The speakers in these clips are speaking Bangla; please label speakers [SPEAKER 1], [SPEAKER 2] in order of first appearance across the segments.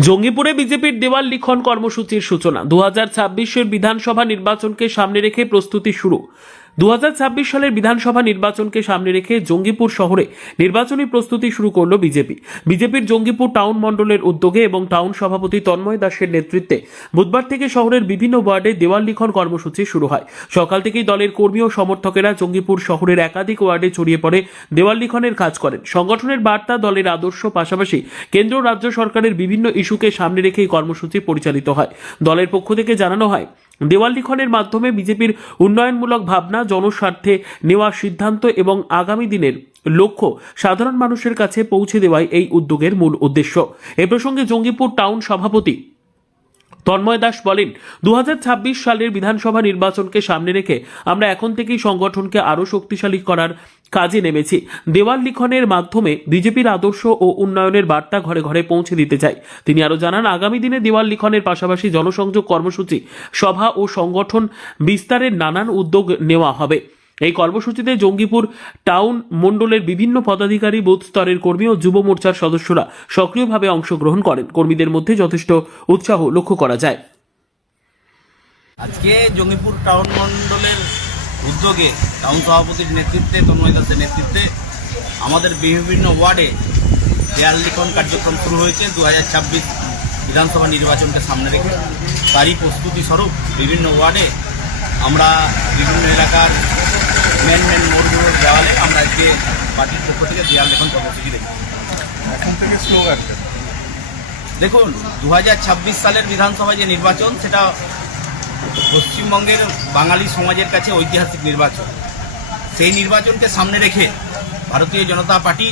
[SPEAKER 1] জঙ্গিপুরে বিজেপির দেওয়াল লিখন কর্মসূচির সূচনা। দু হাজার বিধানসভা নির্বাচনকে সামনে রেখে প্রস্তুতি শুরু। দু হাজার ছাব্বিশ সালের বিধানসভা নির্বাচনকে সামনে রেখে জঙ্গিপুর শহরে নির্বাচনী প্রস্তুতি শুরু করল বিজেপি। বিজেপির জঙ্গিপুর টাউন মণ্ডলের উদ্যোগে এবং টাউন সভাপতি তন্ময় দাসের নেতৃত্বে বুধবার থেকে শহরের বিভিন্ন ওয়ার্ডে দেওয়াল লিখন কর্মসূচি শুরু হয়। সকাল থেকেই দলের কর্মী ও সমর্থকেরা জঙ্গিপুর শহরের একাধিক ওয়ার্ডে ছড়িয়ে পড়ে, দেওয়াল লিখনের কাজ করেন। সংগঠনের বার্তা দলের আদর্শ পাশাপাশি কেন্দ্র রাজ্য সরকারের বিভিন্ন ইস্যুকে সামনে রেখে এই কর্মসূচি পরিচালিত হয়। দলের পক্ষ থেকে জানানো হয় দেওয়াল লিখনের মাধ্যমে বিজেপির উন্নয়নমূলক ভাবনা, জনস্বার্থে নেওয়া সিদ্ধান্ত এবং আগামী দিনের লক্ষ্য সাধারণ মানুষের কাছে পৌঁছে দেওয়াই এই উদ্যোগের মূল উদ্দেশ্য। এ প্রসঙ্গে জঙ্গিপুর টাউন সভাপতি তন্ময় দাস বলেন দু হাজার ছাব্বিশ সালের বিধানসভা নির্বাচনকে সামনে রেখে আমরা এখন থেকেই সংগঠনকে আরও শক্তিশালী করার কাজে নেমেছি। দেওয়াল লিখনের মাধ্যমে বিজেপির আদর্শ ও উন্নয়নের বার্তা ঘরে ঘরে পৌঁছে দিতে চাই। তিনি আরও জানান, আগামী দিনে দেওয়াল লিখনের পাশাপাশি জনসংযোগ কর্মসূচি, সভা ও সংগঠন বিস্তারের নানান উদ্যোগ নেওয়া হবে। এই কর্মসূচিতে জঙ্গিপুর টাউন মণ্ডলের বিভিন্ন পদাধিকারী, বুথ স্তরের কর্মী ও যুব মোর্চার সদস্যরা সক্রিয়ভাবে অংশগ্রহণ করেন। কর্মীদের মধ্যে যথেষ্ট উৎসাহ লক্ষ্য করা যায়।
[SPEAKER 2] আজকে জঙ্গিপুর টাউন মণ্ডলের উদ্যোগে টাউন সভাপতির নেতৃত্বে, তন্ময় দাসের নেতৃত্বে আমাদের বিভিন্ন ওয়ার্ডে দেয়াল লিখন কার্যক্রম শুরু হয়েছে। দু হাজার ছাব্বিশ বিধানসভা নির্বাচনকে সামনে রেখে তারই প্রস্তুতি স্বরূপ বিভিন্ন ওয়ার্ডে আমরা বিভিন্ন এলাকার মেন মেন মোড়গুলোর দেওয়ালে আমরা আজকে পার্টির পক্ষ থেকে দেয়াল লিখন কর্মসূচি রেখেছি
[SPEAKER 3] এখন থেকে স্লোগানটা
[SPEAKER 2] দেখুন দু হাজার ছাব্বিশ সালের বিধানসভা যে নির্বাচন সেটা পশ্চিমবঙ্গের বাঙালি সমাজের কাছে ঐতিহাসিক নির্বাচন। সেই নির্বাচনকে সামনে রেখে ভারতীয় জনতা পার্টি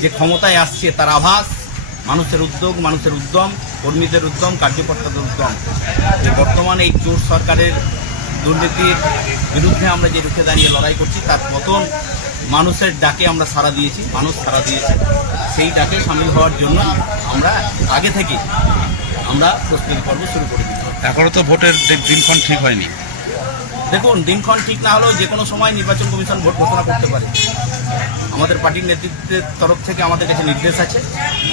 [SPEAKER 2] যে ক্ষমতায় আসছে তার আভাস মানুষের উদ্যোগ মানুষের উদ্যম কর্মীদের উদ্যম কার্যকর্তাদের উদ্যম। যে বর্তমান এই চোর সরকারের দুর্নীতির বিরুদ্ধে আমরা যে রুখে দাঁড়িয়ে লড়াই করছি তার প্রথম মানুষের ডাকে আমরা সাড়া দিয়েছি মানুষ সাড়া দিয়েছে। সেই ডাকে সামিল হওয়ার জন্য আমরা আগে থেকে আমরা প্রস্তুতি পর্ব শুরু করে দিচ্ছি।
[SPEAKER 3] এখনও তো ভোটের দিনক্ষণ ঠিক হয়নি।
[SPEAKER 2] দেখুন দিনক্ষণ ঠিক না হলেও যে কোনো সময় নির্বাচন কমিশন ভোট ঘোষণা করতে পারে। আমাদের পার্টির নেতৃত্বের তরফ থেকে আমাদের কাছে নির্দেশ আছে।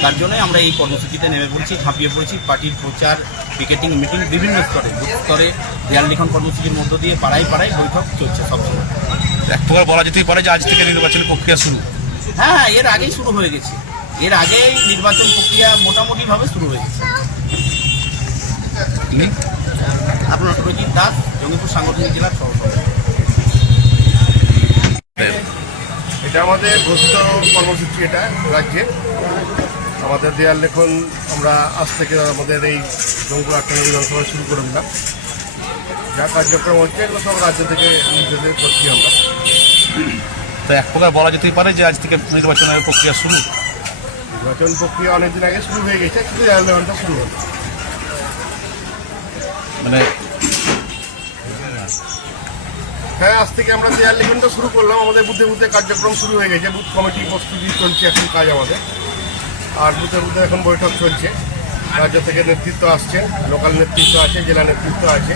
[SPEAKER 2] তার জন্যই আমরা এই কর্মসূচিতে নেমে পড়েছি ঝাঁপিয়ে পড়েছি। পার্টির প্রচার পিকেটিং মিটিং বিভিন্ন স্তরে স্তরে দেয়াল লিখন কর্মসূচির মধ্য দিয়ে পাড়ায় পাড়ায় বৈঠক চলছে সবসময়
[SPEAKER 3] এক প্রকার বলা যেতেই পারে যে আজ থেকে নির্বাচনী প্রক্রিয়া শুরু।
[SPEAKER 2] হ্যাঁ হ্যাঁ এর আগেই শুরু হয়ে গেছে। এর আগেই নির্বাচন প্রক্রিয়া মোটামুটিভাবে শুরু হয়ে গেছে। আপনার সুরজিৎ দাস জঙ্গিপুর সাংগঠনিক জেলার সভাপতি
[SPEAKER 4] এটা আমাদের ঘোষিত কর্মসূচি এটা রাজ্যে। আমাদের দেয়াল লেখন আমরা আজ থেকে আমাদের এই জঙ্গল আটটা বিধানসভা শুরু করে দিলাম যা কার্যক্রম হচ্ছে এগুলো সব রাজ্য থেকে নির্দেশে করছি আমরা।
[SPEAKER 3] তো এক প্রকার বলা যেতেই পারে যে আজ থেকে নির্বাচনের প্রক্রিয়া শুরু।
[SPEAKER 4] নির্বাচন প্রক্রিয়া অনেকদিন আগে শুরু হয়ে গেছে কিন্তু দেয়াল লেখনটা শুরু হলো।
[SPEAKER 3] মানে
[SPEAKER 4] হ্যাঁ আজ থেকে আমরা দেয়াল লেখনটা শুরু করলাম। আমাদের বুদ্ধে বুদ্ধে কার্যক্রম শুরু হয়ে গেছে। বুথ কমিটি প্রস্তুতি চলছে এখন কাজ আমাদের। আর বুথে বুথে এখন বৈঠক চলছে। রাজ্য থেকে নেতৃত্ব আসছে লোকাল নেতৃত্ব আছে জেলা নেতৃত্ব আছে।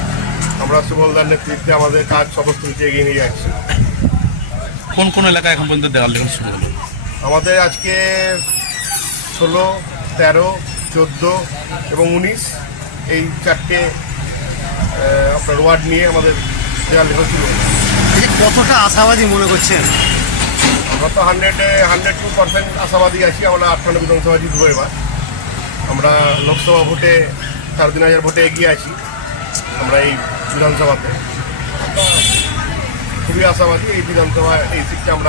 [SPEAKER 4] আমরা সুবলদার নেতৃত্বে আমাদের কাজ সমস্ত কিছু এগিয়ে নিয়ে যাচ্ছি।
[SPEAKER 3] কোন কোন এলাকায় এখন পর্যন্ত দেওয়াল লেখন শুরু হলো?
[SPEAKER 4] আমাদের আজকে ষোলো তেরো চোদ্দ এবং উনিশ এই চারটে আপনার ওয়ার্ড নিয়ে আমাদের হয়েছে
[SPEAKER 5] এই কতটা আশাবাদী মনে করছেন?
[SPEAKER 4] আমরা তো হান্ড্রেডে হান্ড্রেড টু পার্সেন্ট আশাবাদী আছি আমরা আটখানা বিধানসভা জিতবো এবার। আমরা লোকসভা ভোটে সাড়ে তিন হাজার ভোটে এগিয়ে আছি আমরা এই বিধানসভাতে। খুবই আশাবাদী এই বিধানসভা এই সিটটা আমরা